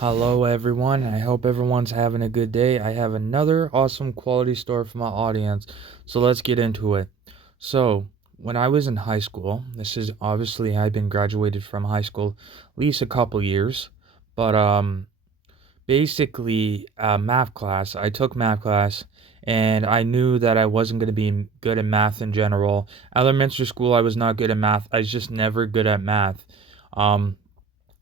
Hello, everyone. I hope everyone's having a good day. I have another awesome quality story for my audience. So let's get into it. So, when I was in high school, this is obviously I've been graduated from high school at least a couple years, but basically, math class. I took math class, and I knew that I wasn't going to be good at math in general. Elementary school, I was not good at math. I was just never good at math. Um,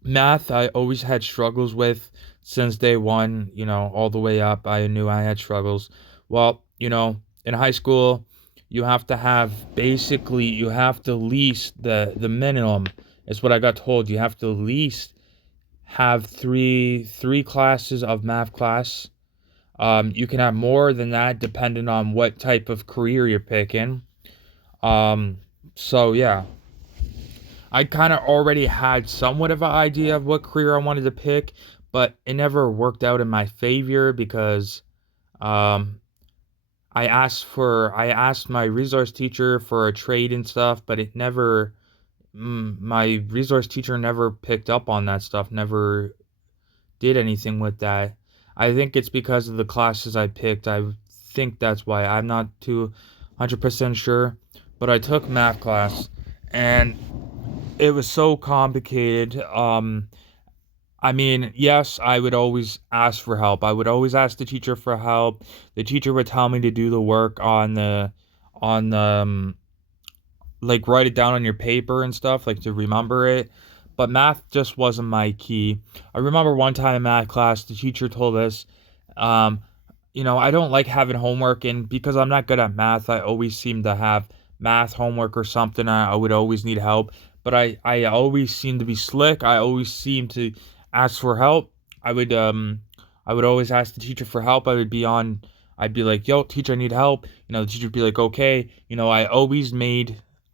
Math, I always had struggles with since day one, all the way up. I knew I had struggles. Well, in high school, you have to have basically, you have to least the minimum is what I got told. You have to least have three classes of math class. You can have more than that depending on what type of career you're picking. Um, so yeah, I kind of already had somewhat of an idea of what career I wanted to pick, but it never worked out in my favor because um, I asked my resource teacher for a trade and stuff, but it never my resource teacher never picked up on that stuff, never did anything with that. I think it's because of the classes I picked. I think that's why. I'm not too 100% sure, but I took math class and it was so complicated. I mean, yes, I would always ask for help. I would always ask the teacher for help. The teacher would tell me to do the work on the like write it down on your paper and stuff, like to remember it. But math just wasn't my key. I remember one time in math class, the teacher told us, um, I don't like having homework, and because I'm not good at math, I always seem to have math homework or something. I would always need help, but I always seem to be slick. I always seem to ask for help. I would um I would always ask the teacher for help. I'd be like, "Yo, teacher, I need help." The teacher would be like, "Okay."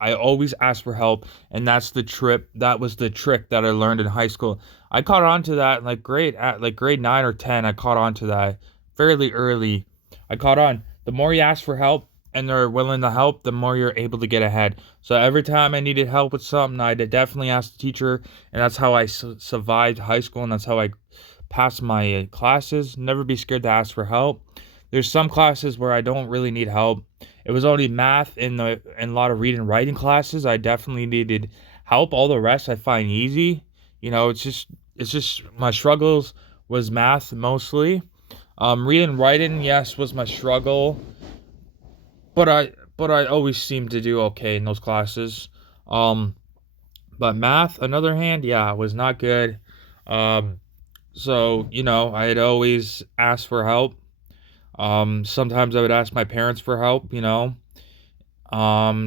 I always asked for help, and that was the trick that I learned in high school. I caught on to that like grade 9 or 10. I caught on to that fairly early. I caught on. The more you ask for help and they're willing to help, the more you're able to get ahead. So every time I needed help with something, I'd definitely ask the teacher, and that's how I survived high school, and that's how I passed my classes. Never be scared to ask for help. There's some classes where I don't really need help. It was only math and a lot of reading and writing classes. I definitely needed help. All the rest I find easy. It's just my struggles was math mostly. Reading and writing, yes, was my struggle, but I always seemed to do okay in those classes. Um, but math, another hand, yeah, was not good. Um, so I had always asked for help. Sometimes I would ask my parents for help.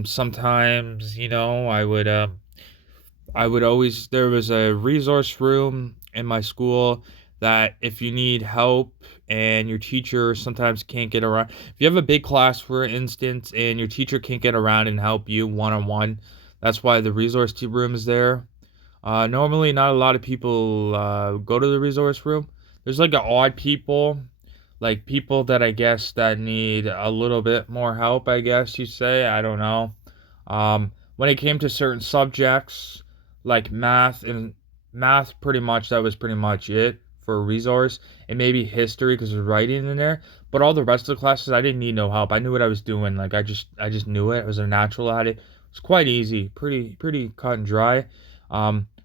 Sometimes I would always there was a resource room in my school that if you need help and your teacher sometimes can't get around. If you have a big class, for instance, and your teacher can't get around and help you one on one, that's why the room is there. Normally, not a lot of people go to the resource room. There's like a odd people, like people that I guess that need a little bit more help. I guess you say. I don't know. When it came to certain subjects like math, pretty much that was pretty much it for a resource, and maybe history because there's writing in there. But all the rest of the classes, I didn't need no help. I knew what I was doing. Like I just knew it. I was a natural at it. It's quite easy, pretty cut and dry.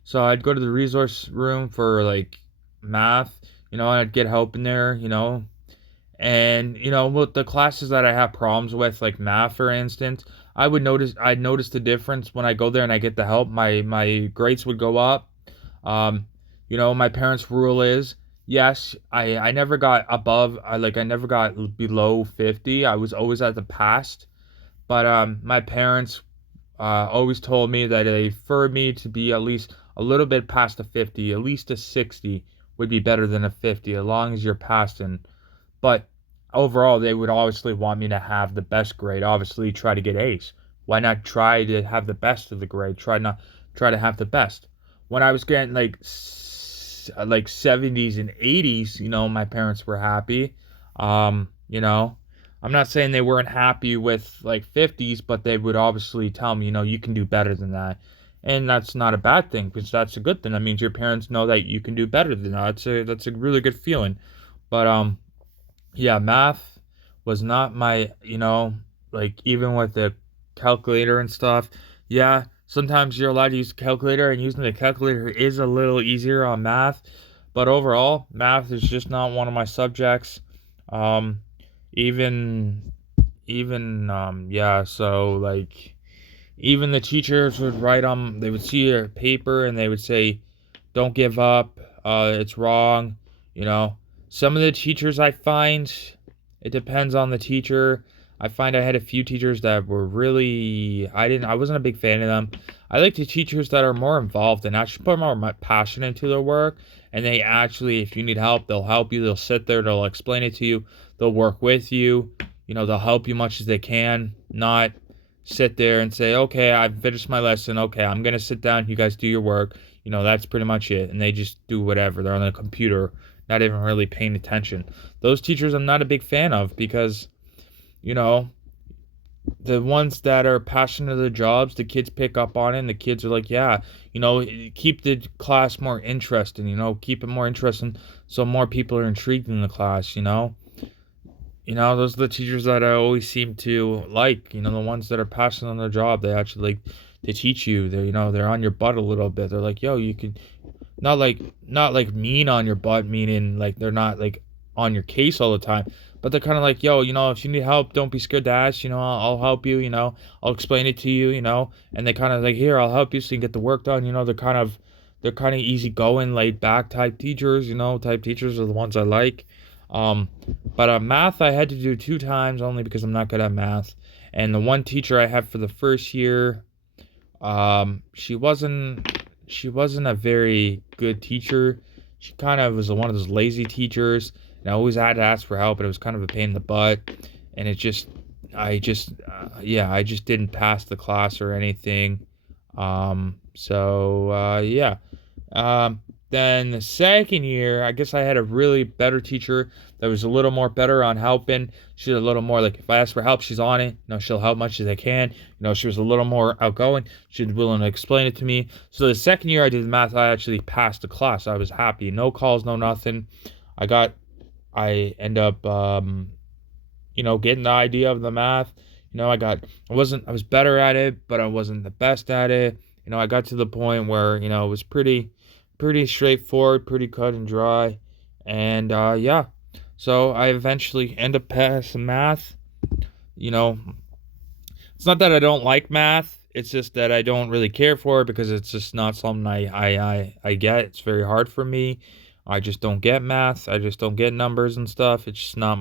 So I'd go to the resource room for like math. I'd get help in there. And with the classes that I have problems with, like math, for instance, I'd notice the difference when I go there and I get the help. My grades would go up. Um, my parents' rule is yes. I never got I never got below 50. I was always at the past. But my parents always told me that they preferred me to be at least a little bit past a 50, at least a 60 would be better than a 50, as long as you're passing. But overall, they would obviously want me to have the best grade. Obviously, try to get A's. Why not try to have the best of the grade? Try to have the best. When I was getting like 70s and 80s, my parents were happy. Um, you know, I'm not saying they weren't happy with like 50s, but they would obviously tell me, you can do better than that. And that's not a bad thing because that's a good thing. That means your parents know that you can do better than that. That's a really good feeling. But yeah, math was not my, like even with the calculator and stuff. Yeah, sometimes you're allowed to use a calculator, and using the calculator is a little easier on math. But overall, math is just not one of my subjects. Um, even, yeah, so like, even the teachers would write on, they would see your paper and they would say, don't give up. It's wrong. You know, some of the teachers I find, it depends on the teacher. I find I had a few teachers that were really, I wasn't a big fan of them. I like the teachers that are more involved and actually put more passion into their work. And they actually, if you need help, they'll help you. They'll sit there, they'll explain it to you, they'll work with you. They'll help you much as they can, not sit there and say, okay, I've finished my lesson. Okay, I'm going to sit down. You guys do your work. That's pretty much it. And they just do whatever. They're on the computer, not even really paying attention. Those teachers I'm not a big fan of because, you know, the ones that are passionate of their jobs, the kids pick up on it and the kids are like, yeah, keep the class more interesting, keep it more interesting so more people are intrigued in the class. Those are the teachers that I always seem to like. The ones that are passionate on their job. They actually like to teach you. They're on your butt a little bit. They're like, yo, you can not like mean on your butt, meaning like they're not like on your case all the time. But they're kind of like, yo, if you need help, don't be scared to ask. I'll help you. I'll explain it to you. And they kind of like, here, I'll help you so you can get the work done. They're kind of easygoing, laid back type teachers. Type teachers are the ones I like. Um, but math I had to do 2 times only because I'm not good at math. And the one teacher I had for the first year, she wasn't a very good teacher. She kind of was one of those lazy teachers, and I always had to ask for help, and it was kind of a pain in the butt. And yeah, I just didn't pass the class or anything. Yeah. Um, then the second year, I guess I had a really better teacher that was a little more better on helping. She's a little more like, if I ask for help, she's on it. She'll help much as I can. She was a little more outgoing. She was willing to explain it to me. So the second year I did math, I actually passed the class. I was happy. No calls, no nothing. I end up, getting the idea of the math. I was better at it, but I wasn't the best at it. I got to the point where, it was pretty straightforward, pretty cut and dry. And yeah. So I eventually end up passing math. You know, it's not that I don't like math. It's just that I don't really care for it because it's just not something I get. It's very hard for me. I just don't get math. I just don't get numbers and stuff. It's just not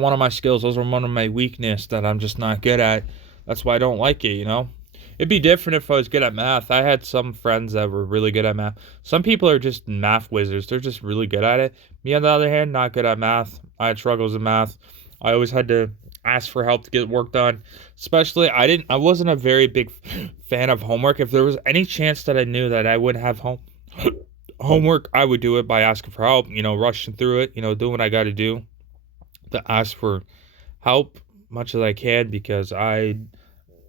one of my skills. Those are one of my weakness that I'm just not good at. That's why I don't like it. It'd be different if I was good at math. I had some friends that were really good at math. Some people are just math wizards. They're just really good at it. Me, on the other hand, not good at math. I had struggles in math. I always had to ask for help to get work done. Especially, I wasn't a very big fan of homework. If there was any chance that I knew that I would have homework, I would do it by asking for help, rushing through it, doing what I got to do to ask for help much as I can because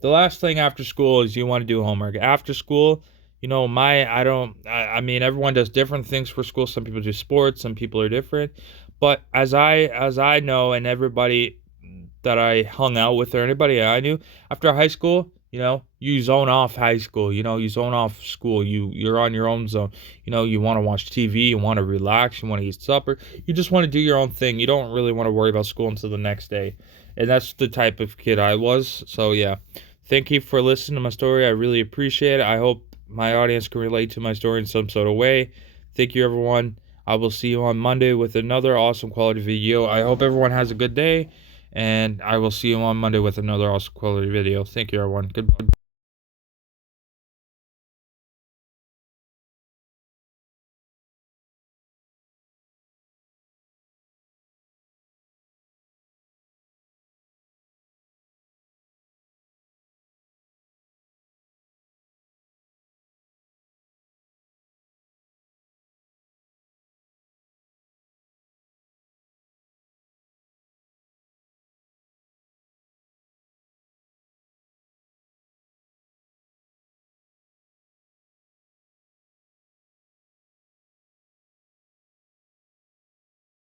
the last thing after school is you want to do homework. After school, I mean, everyone does different things for school. Some people do sports, some people are different. But as I know, and everybody that I hung out with or anybody I knew after high school, you zone off high school. You zone off school. You're on your own zone. You want to watch TV. You want to relax. You want to eat supper. You just want to do your own thing. You don't really want to worry about school until the next day. And that's the type of kid I was. So yeah. Thank you for listening to my story. I really appreciate it. I hope my audience can relate to my story in some sort of way. Thank you, everyone. I will see you on Monday with another awesome quality video. I hope everyone has a good day, and I will see you on Monday with another awesome quality video. Thank you, everyone. Goodbye.